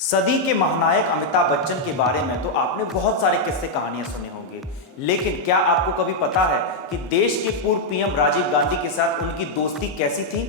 सदी के महानायक अमिताभ बच्चन के बारे में तो आपने बहुत सारे किस्से कहानियां सुने होंगे, लेकिन क्या आपको कभी पता है कि देश के पूर्व पीएम राजीव गांधी के साथ उनकी दोस्ती कैसी थी?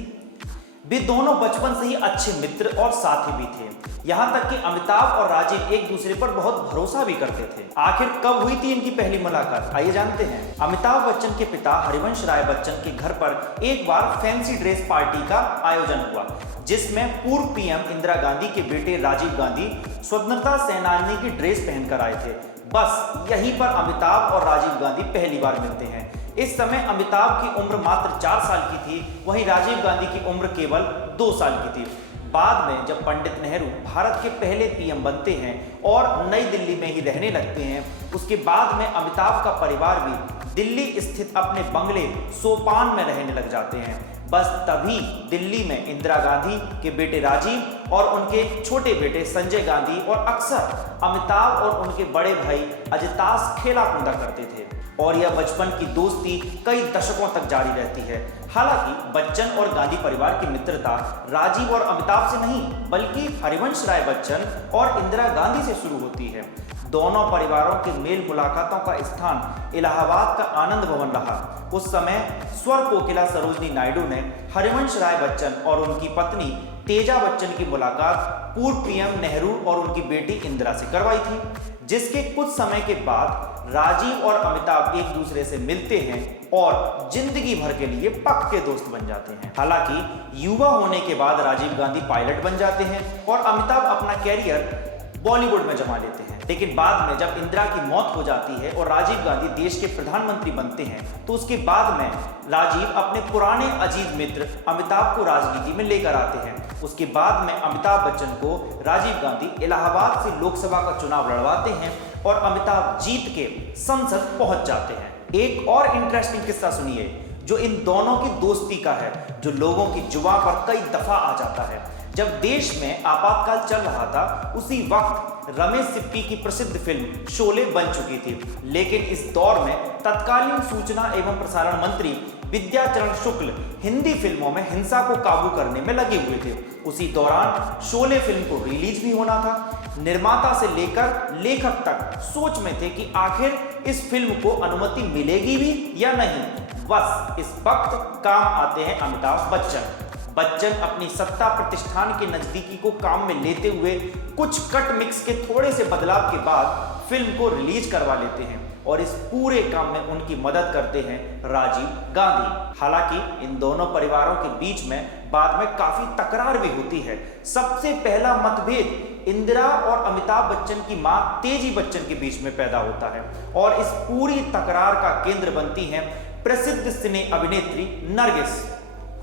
वे दोनों बचपन से ही अच्छे मित्र और साथी भी थे। यहाँ तक कि अमिताभ और राजीव एक दूसरे पर बहुत भरोसा भी करते थे। आखिर कब हुई थी इनकी पहली मुलाकात, आइए जानते हैं। अमिताभ बच्चन के पिता हरिवंश राय बच्चन के घर पर एक बार फैंसी ड्रेस पार्टी का आयोजन हुआ, जिसमें पूर्व पीएम इंदिरा गांधी के बेटे राजीव गांधी स्वतंत्रता सेनानी की ड्रेस पहनकर आए थे। बस यहीं पर अमिताभ और राजीव गांधी पहली बार मिलते हैं। इस समय अमिताभ की उम्र मात्र 4 साल की थी, वहीं राजीव गांधी की उम्र केवल 2 साल की थी। बाद में जब पंडित नेहरू भारत के पहले पीएम बनते हैं और नई दिल्ली में ही रहने लगते हैं, उसके बाद में अमिताभ का परिवार भी दिल्ली स्थित अपने बंगले सोपान में रहने लग जाते हैं। बस तभी दिल्ली में इंदिरा गांधी के बेटे राजीव और उनके छोटे बेटे संजय गांधी और अक्सर अमिताभ और उनके बड़े भाई अजिताश खेला कूदा करते थे और यह बचपन की दोस्ती कई दशकों तक जारी रहती है। हालांकि बच्चन और गांधी परिवार की मित्रता राजीव और अमिताभ से नहीं बल्कि हरिवंश राय बच्चन और इंदिरा गांधी से शुरू होती है। दोनों परिवारों के मेल मुलाकातों का स्थान इलाहाबाद का आनंद भवन रहा। उस समय स्वर कोकिला सरोजनी नायडू ने हरिवंश राय बच्चन और उनकी पत्नी तेजा बच्चन की मुलाकात पूर्व पीएम नेहरू और उनकी बेटी इंदिरा से करवाई थी, जिसके कुछ समय के बाद राजीव और अमिताभ एक दूसरे से मिलते हैं और जिंदगी भर के लिए पक्के दोस्त बन जाते हैं। हालांकि युवा होने के बाद राजीव गांधी पायलट बन जाते हैं और अमिताभ अपना कैरियर बॉलीवुड में जमा लेते हैं, लेकिन बाद में जब इंदिरा की मौत हो जाती है और राजीव गांधी देश के प्रधानमंत्री बनते हैं, तो उसके बाद में राजीव अपने पुराने अजीज मित्र अमिताभ को राजनीति में लेकर आते हैं। उसके बाद में अमिताभ बच्चन को राजीव गांधी इलाहाबाद से लोकसभा का चुनाव लड़वाते हैं और अमिताभ जीत के संसद पहुंच जाते हैं। एक और इंटरेस्टिंग किस्सा सुनिए जो इन दोनों की दोस्ती का है, जो लोगों की जुबान पर कई दफा आ जाता है। जब देश में आपातकाल चल रहा था, उसी वक्त रमेश सिप्पी की प्रसिद्ध फिल्म शोले बन चुकी थी, लेकिन इस दौर में तत्कालीन सूचना एवं प्रसारण मंत्री विद्याचरण शुक्ल हिंदी फिल्मों में हिंसा को काबू करने में लगे हुए थे। उसी दौरान शोले फिल्म को रिलीज भी होना था। निर्माता से लेकर लेखक तक सोच में थे कि आखिर इस फिल्म को अनुमति मिलेगी भी या नहीं। बस इस वक्त काम आते हैं अमिताभ बच्चन। बच्चन अपनी सत्ता प्रतिष्ठान के नजदीकी को काम में लेते हुए कुछ कट मिक्स के थोड़े से बदलाव के बाद फिल्म को रिलीज करवा लेते हैं और इस पूरे काम में उनकी मदद करते हैं राजीव गांधी। हालांकि इन दोनों परिवारों के बीच में बाद में काफी तकरार भी होती है। सबसे पहला मतभेद इंदिरा और अमिताभ बच्चन की मां तेजी बच्चन के बीच में पैदा होता है और इस पूरी तकरार का केंद्र बनती है प्रसिद्ध सिने अभिनेत्री नरगिस।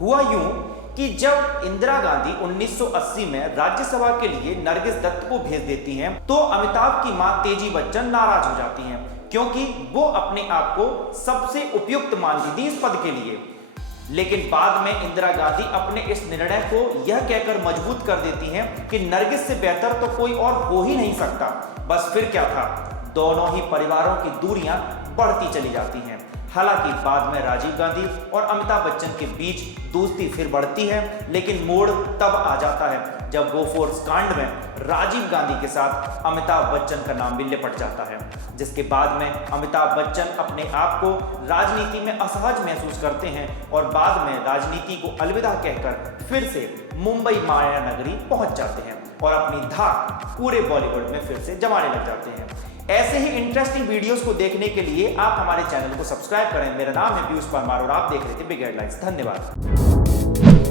हुआ यूं कि जब इंदिरा गांधी 1980 में राज्यसभा के लिए नरगिस दत्त को भेज देती हैं, तो अमिताभ की मां तेजी बच्चन नाराज हो जाती हैं, क्योंकि वो अपने आप को सबसे उपयुक्त मानती थी इस पद के लिए। लेकिन बाद में इंदिरा गांधी अपने इस निर्णय को यह कहकर मजबूत कर देती हैं कि नरगिस से बेहतर तो कोई और हो ही नहीं सकता। बस फिर क्या था, दोनों ही परिवारों की दूरियां बढ़ती चली जाती हैं। हालांकि बाद में राजीव गांधी और अमिताभ बच्चन के बीच दोस्ती फिर बढ़ती है, लेकिन मोड़ तब आ जाता है जब बोफोर्स कांड में राजीव गांधी के साथ अमिताभ बच्चन का नाम भी लिपट जाता है, जिसके बाद में अमिताभ बच्चन अपने आप को राजनीति में असहज महसूस करते हैं और बाद में राजनीति को अलविदा कहकर फिर से मुंबई माया नगरी पहुंच जाते हैं और अपनी धाक पूरे बॉलीवुड में फिर से जमाने लग जाते हैं। ऐसे ही इंटरेस्टिंग वीडियोस को देखने के लिए आप हमारे चैनल को सब्सक्राइब करें। मेरा नाम है पीयूष परमार और आप देख रहे थे बिग हेडलाइंस। धन्यवाद।